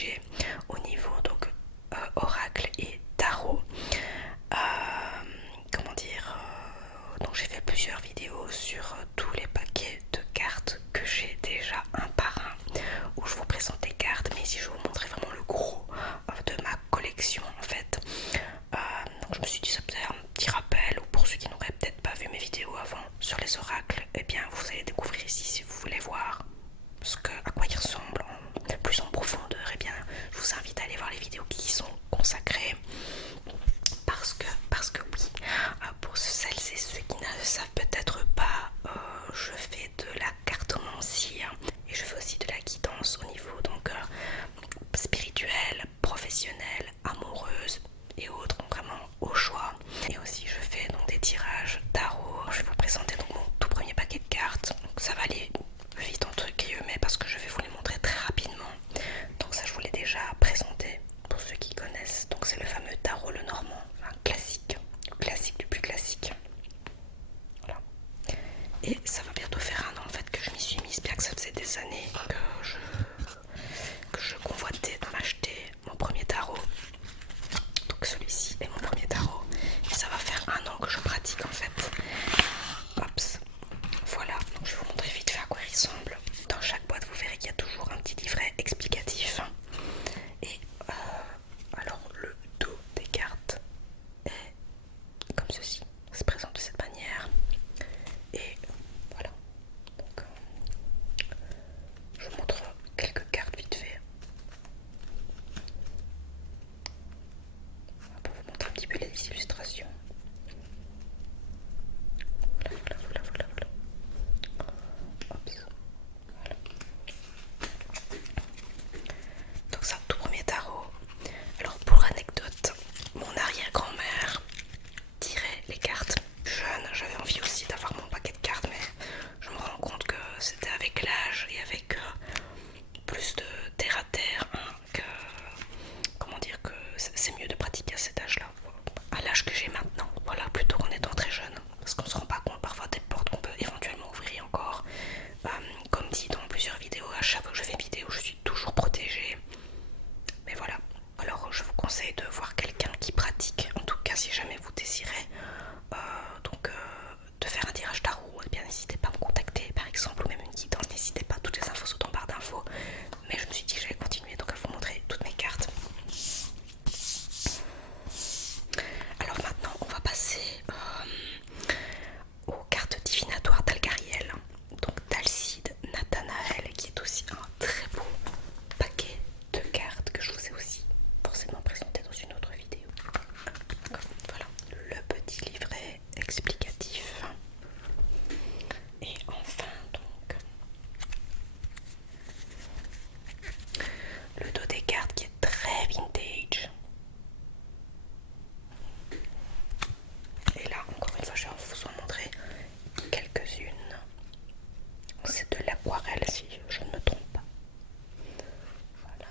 protégée au niveau donc oracle et tarot. Comment dire, donc j'ai fait plusieurs vidéos sur tous les paquets de cartes que j'ai déjà un par un, où je vous présente les cartes, mais ici je vais vous montrer vraiment le gros de ma collection en fait. Donc je me suis dit ça peut être un petit rappel, ou pour ceux qui n'auraient peut-être pas vu mes vidéos avant sur les oracles, et bien vous allez découvrir ici si vous voulez voir à quoi ils ressemblent plus en profondeur. Et bien je vous invite à aller voir les vidéos qui y sont consacrées, parce que oui, pour celles et ceux qui ne savent peut-être pas, je fais de la cartomancie et je fais aussi de la guidance au niveau donc spirituel, professionnel, amoureuse et autres, donc vraiment au choix. Et aussi je fais donc des tirages tarot. Je vais vous présenter donc mon tout premier paquet de cartes, donc ça va aller vite entre guillemets parce que je vais vous les montrer très rapidement. Donc ça je vous l'ai déjà présenté pour ceux qui connaissent. Donc c'est le fameux tarot le normand, un classique, le classique du plus classique. Voilà. Et ça va bientôt faire un an en fait que je m'y suis mise, bien que ça faisait des années que je convoitais de m'acheter mon premier tarot. Donc celui-ci est mon premier tarot et ça va faire un an que je pratique en fait. Hops. Voilà, donc je vais vous montrer vite fait à quoi il ressemble. Dans chaque boîte vous verrez qu'il y a toujours un petit livret explicatif. Et alors le dos des cartes est comme ceci, se présente de cette manière. Et voilà, donc je vous montre quelques cartes vite fait pour vous montrer un petit peu les illustrations. Voilà. Hop. Voilà. Donc c'est un tout premier tarot. Alors pour anecdote, mon arrière-grand-mère tirait les cartes. Jeune, j'avais envie aussi d'avoir mon paquet de cartes, mais je me rends compte que c'était avec l'âge et avec plus de terre à terre, hein, que comment dire, que c'est mieux de pratiquer à cet âge-là, à l'âge que j'ai maintenant, voilà, plutôt qu'en étant très jeune, parce qu'on se rend pas compte parfois des portes qu'on peut éventuellement ouvrir encore. Comme dit dans plusieurs vidéos, à chaque fois que je fais une vidéo, je suis toujours protégée. Mais voilà, alors je vous conseille de voir quelqu'un qui pratique, en tout cas si jamais vous désirez de faire un tirage tarot, eh bien n'hésitez pas à me contacter par exemple, ou même une guidance, n'hésitez pas, toutes les infos sont en barre d'infos. Mais je me suis dit que j'allais continuer donc à vous montrer toutes mes cartes. Alors maintenant on va passer aux cartes divinatoires d'Algariel, donc d'Alcide Nathanaël, qui est aussi un très beau paquet de cartes que je vous ai aussi forcément présenté dans une autre vidéo. Voilà, le petit livret explicatif. Et enfin donc le dos des cartes qui est très vintage. Et là encore une fois je vais vous en montrer quelques-unes. C'est de l'aquarelle si je ne me trompe pas. Voilà.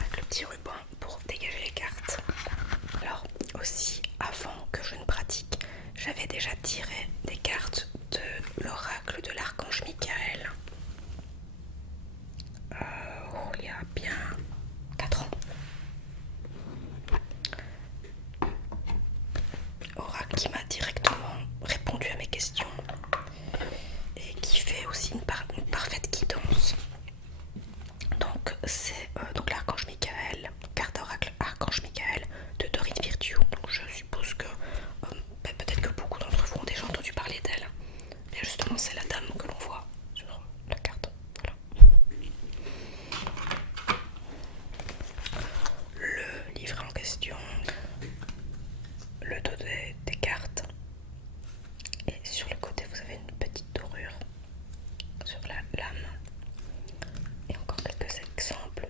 Avec le petit ruban pour dégager les cartes. Alors aussi, avant que je ne pratique, j'avais déjà tiré des cartes de l'oracle de l'archange Michael. Il y a bien 4 ans. Oracle qui m'a directement répondu à mes questions et qui fait aussi une parfaite guidance. Donc c'est donc l'archange Michael, carte d'oracle archange Michael de Dorine Virtue. Donc je suppose que peut-être que beaucoup d'entre vous ont déjà entendu parler d'elle. Mais justement c'est la dame que l'on voit sur la carte. Voilà. Le livret en question, le dos des cartes, et sur le côté vous avez une petite dorure sur la lame et encore quelques exemples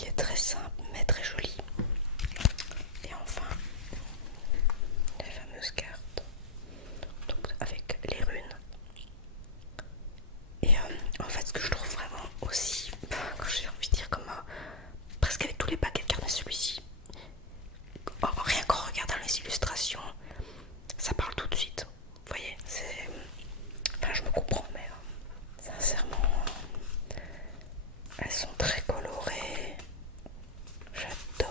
qui est très simple mais très joli. Et enfin, les fameuses cartes, donc avec les runes. Et en fait, ce que je trouve vraiment aussi, quand j'ai envie de dire comme presque avec tous les paquets de cartes, mais celui-ci, rien qu'en regardant les illustrations, ça parle tout de suite. Vous voyez, c'est, enfin, je me comprends, mais sincèrement, elles sont très colorées. J'adore.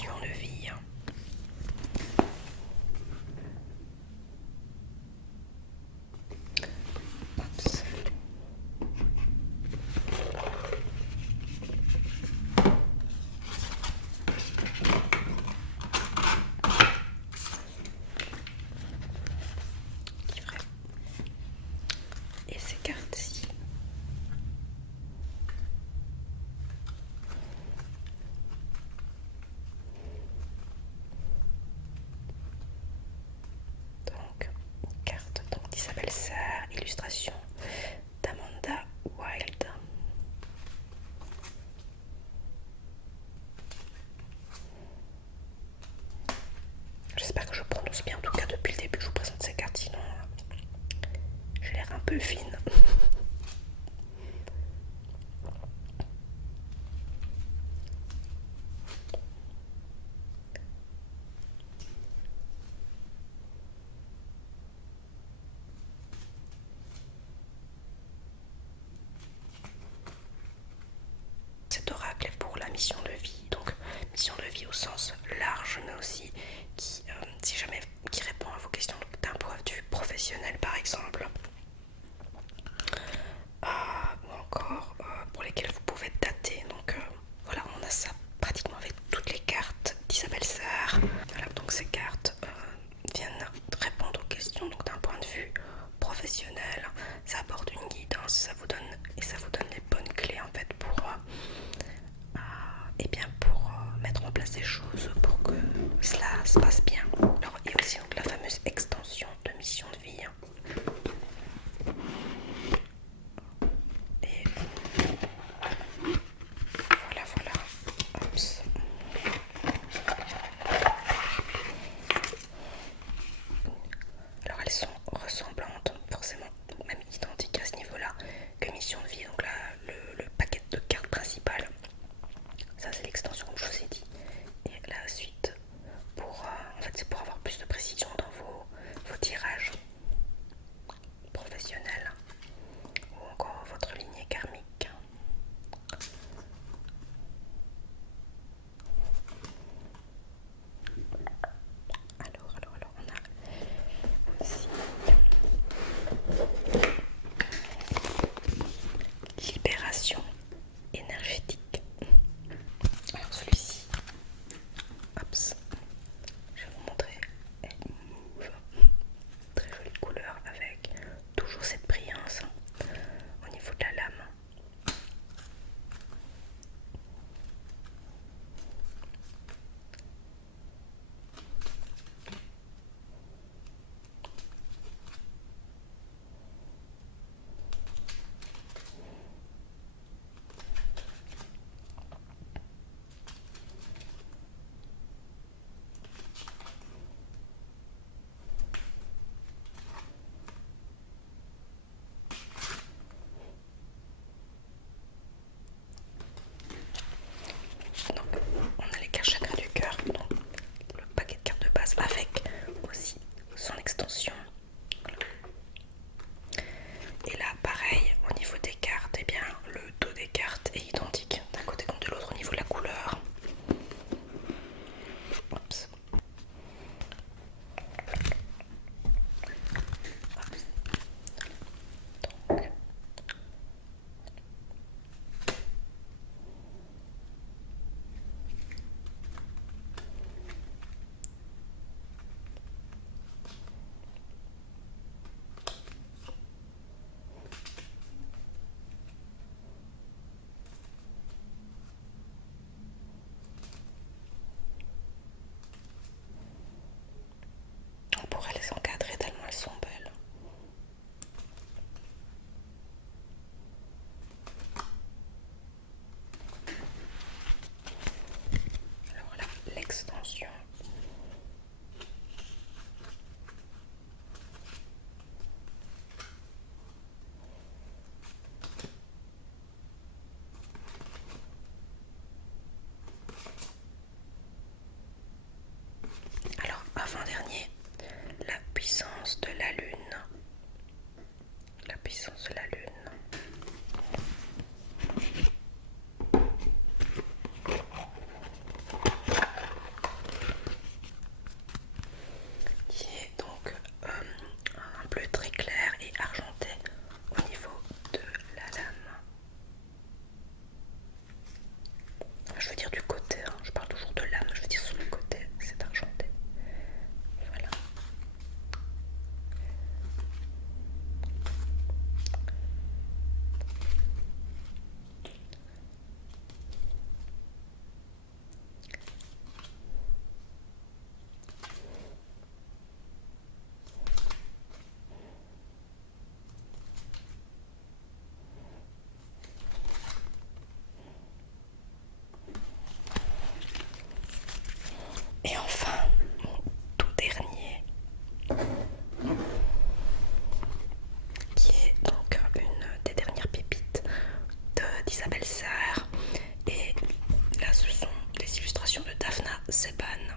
mission de vie. Oups. Livret. Et ces cartes-ci. Donc, carte d'Isabelle Sarr, illustration d'Amanda Wild. J'espère que je prononce bien, en tout cas depuis le début que je vous présente ces cartes, sinon j'ai l'air un peu fine. Cet oracle est pour la mission de vie, donc mission de vie au sens large, mais aussi qui, si jamais, qui répond à vos questions d'un point de vue professionnel par exemple, ou encore pour lesquelles vous pouvez dater. Donc voilà, on a ça pratiquement avec toutes les cartes d'Isabelle Sarr. Voilà, donc ces cartes viennent répondre aux questions donc d'un point de vue professionnel. Ça apporte une guidance, ça vous donne les bonnes clés en fait pour mettre en place des choses pour que cela se passe bien. Alors il y a aussi donc la fameuse extension de mission de vie. Et voilà. Oups. Alors elles sont ressemblantes, forcément, même identiques à ce niveau-là que mission de vie. Donc là, le paquet de cartes principales, ça c'est l'extension comme je vous ai dit. Et la suite, en fait c'est pour avoir plus de précision dans vos tirages professionnels ou encore votre lignée karmique. Alors, on a aussi libération énergétique. Alors celui-ci, hops, je vais vous montrer, elle mauve, très jolie couleur avec toujours cette brillance au niveau de la lame. Donc on a les cartes chakras du cœur, donc le paquet de cartes de base avec aussi son extension. Voilà. Et là pareil, au niveau des cartes, eh bien le dos des cartes est identique d'un côté comme de l'autre au niveau de la couleur. Oups. Donc on pourrait les encadrer tellement elles sont belles. Alors voilà l'extension. Alors avant-dernier, la puissance de la lune. La puissance de la lune. cabane